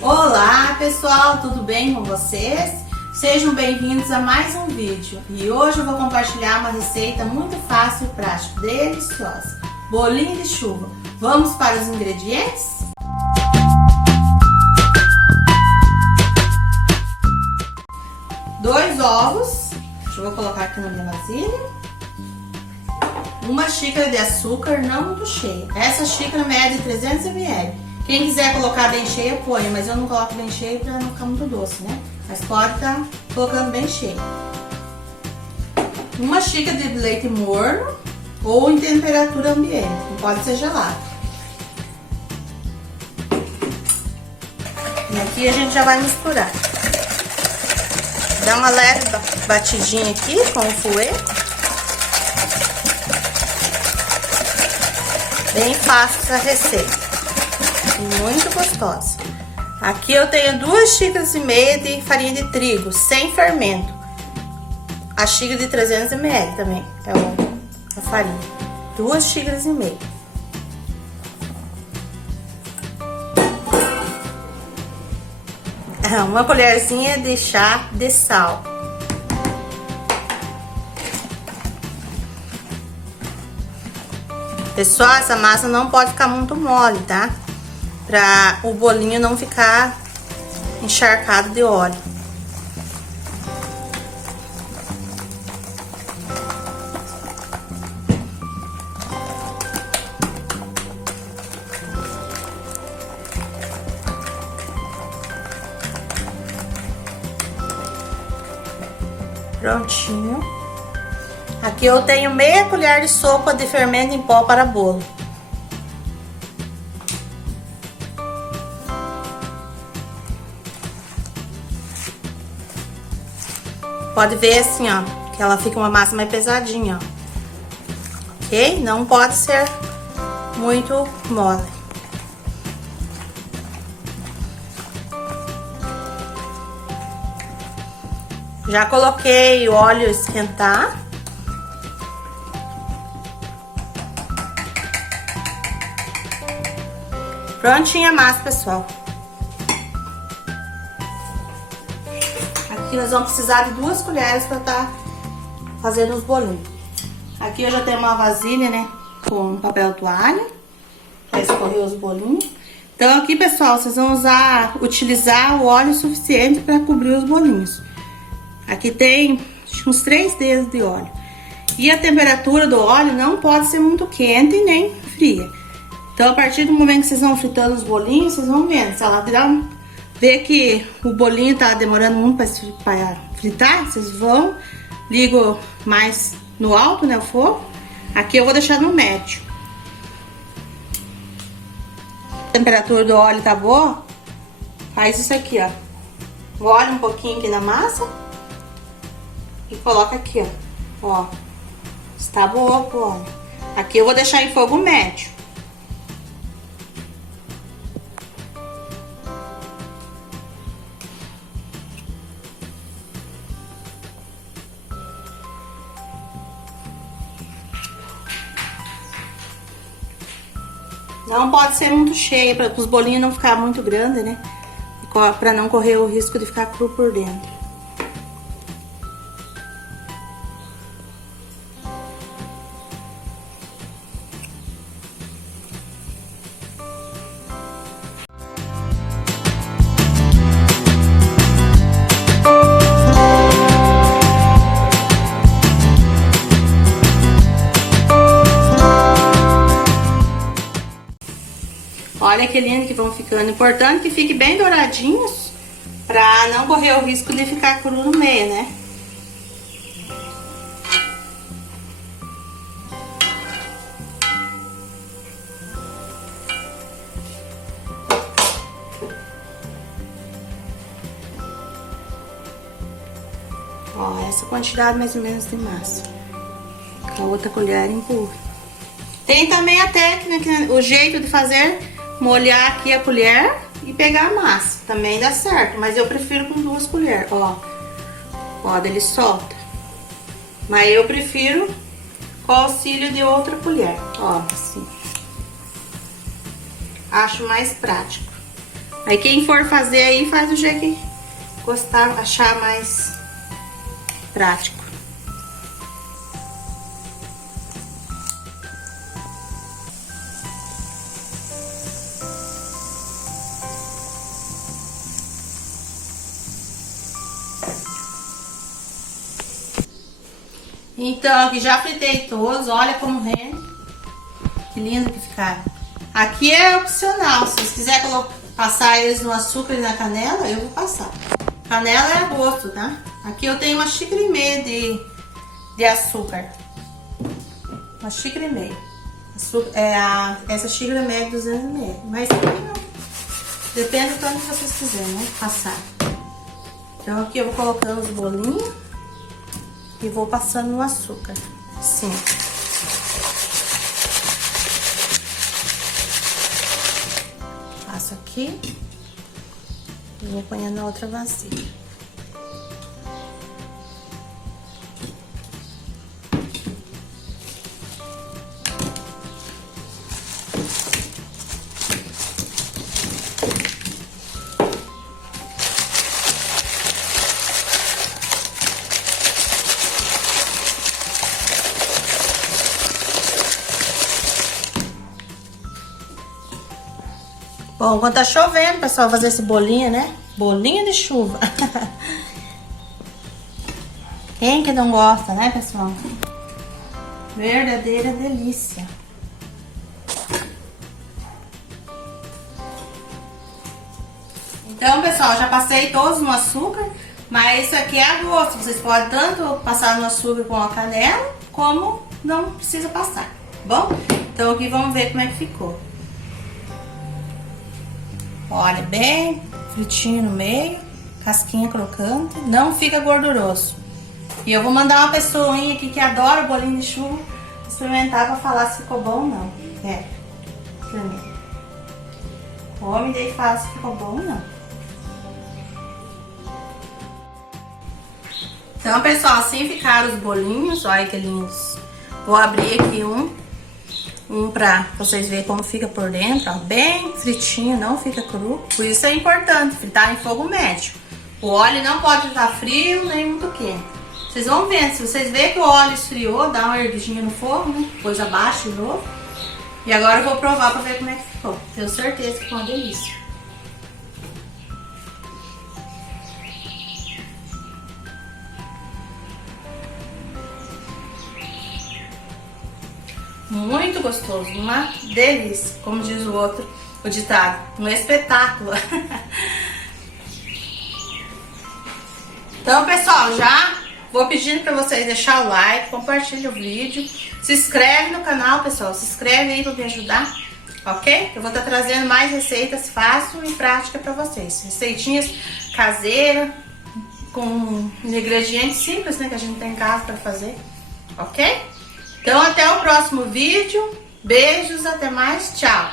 Olá pessoal, tudo bem com vocês? Sejam bem-vindos a mais um vídeo e hoje eu vou compartilhar uma receita muito fácil e prática, deliciosa, bolinho de chuva. Vamos para os ingredientes? Dois ovos, eu vou colocar aqui na minha vasilha. Uma xícara de açúcar, não muito cheia. Essa xícara mede 300 ml. Quem quiser colocar bem cheia, põe, mas eu não coloco bem cheia para não ficar muito doce, né? Mas pode estar colocando bem cheia. Uma xícara de leite morno ou em temperatura ambiente, não pode ser gelado. E aqui a gente já vai misturar. Dá uma leve batidinha aqui com o fouet. Bem fácil essa receita. Muito gostosa. Aqui eu tenho 2 xícaras e meia de farinha de trigo sem fermento. A xícara de 300 ml também é a farinha. 2 xícaras e meia. Uma colherzinha de chá de sal. Pessoal, essa massa não pode ficar muito mole, tá? Para o bolinho não ficar encharcado de óleo. Prontinho. Aqui eu tenho meia colher de sopa de fermento em pó para bolo. Pode ver assim, ó, que ela fica uma massa mais pesadinha, ó. Ok? Não pode ser muito mole. Já coloquei o óleo esquentar. Prontinha a massa, pessoal. Aqui nós vamos precisar de 2 colheres para estar fazendo os bolinhos. Aqui eu já tenho uma vasilha, né, com papel toalha para escorrer os bolinhos. Então aqui, pessoal, vocês vão utilizar o óleo suficiente para cobrir os bolinhos. Aqui tem uns 3 dedos de óleo. E a temperatura do óleo não pode ser muito quente nem fria. Então a partir do momento que vocês vão fritando os bolinhos, vocês vão vendo. Se ela ver que o bolinho tá demorando muito para fritar, vocês vão, ligo mais no alto, né, o fogo. Aqui eu vou deixar no médio. A temperatura do óleo tá boa, faz isso aqui, ó. Molha um pouquinho aqui na massa e coloca aqui, ó. Está boa o óleo. Aqui eu vou deixar em fogo médio. Não pode ser muito cheio, para os bolinhos não ficar muito grandes, né? Para não correr o risco de ficar cru por dentro. Olha que lindo que vão ficando. Importante que fique bem douradinhos, pra não correr o risco de ficar cru no meio, né? Ó, essa quantidade mais ou menos de massa. Com a outra colher empurra. Tem também a técnica, o jeito de fazer, molhar aqui a colher e pegar a massa. Também dá certo, mas eu prefiro com 2 colheres, ó. Ó, ele solta. Mas eu prefiro com auxílio de outra colher, ó, assim. Acho mais prático. Aí quem for fazer aí, faz do jeito que gostar, achar mais prático. Então, aqui já fritei todos, olha como rende. Que lindo que ficaram. Aqui é opcional, se vocês quiserem passar eles no açúcar e na canela, eu vou passar. Canela é a gosto, tá? Aqui eu tenho 1,5 xícara de açúcar. 1,5 xícara. Essa xícara média 200 ml. Mas aqui não. Depende do tanto que vocês quiserem, né? Passar. Então aqui eu vou colocando os bolinhos. E vou passando no açúcar. Sim. Passo aqui. E vou pôr na outra vasilha. Bom, quando tá chovendo, pessoal, fazer esse bolinho, né? Bolinho de chuva. Quem que não gosta, né, pessoal? Verdadeira delícia. Então, pessoal, já passei todos no açúcar, mas isso aqui é a gosto. Vocês podem tanto passar no açúcar com a canela, como não precisa passar, tá bom? Então aqui vamos ver como é que ficou. Olha, bem fritinho no meio, casquinha crocante, não fica gorduroso. E eu vou mandar uma pessoinha aqui que adora o bolinho de chuva experimentar pra falar se ficou bom ou não. Experimenta. Come e daí fala se ficou bom ou não. Então, pessoal, assim ficaram os bolinhos, olha que lindos. Vou abrir aqui um pra vocês verem como fica por dentro, ó, bem fritinho, não fica cru. Por isso é importante fritar em fogo médio. O óleo não pode estar frio nem muito quente. Vocês vão ver, se vocês verem que o óleo esfriou, dá uma erguidinha no fogo, né? Depois abaixa de novo. E agora eu vou provar pra ver como é que ficou. Tenho certeza que ficou uma delícia. Muito gostoso, uma delícia, como diz o outro, o ditado, um espetáculo. Então, pessoal, já vou pedindo para vocês deixar o like, compartilha o vídeo, se inscreve no canal, pessoal, se inscreve aí para me ajudar, ok? Eu vou estar trazendo mais receitas fáceis e práticas para vocês, receitinhas caseiras, com ingredientes simples, né, que a gente tem em casa para fazer, ok? Então, até o próximo vídeo. Beijos, até mais, tchau!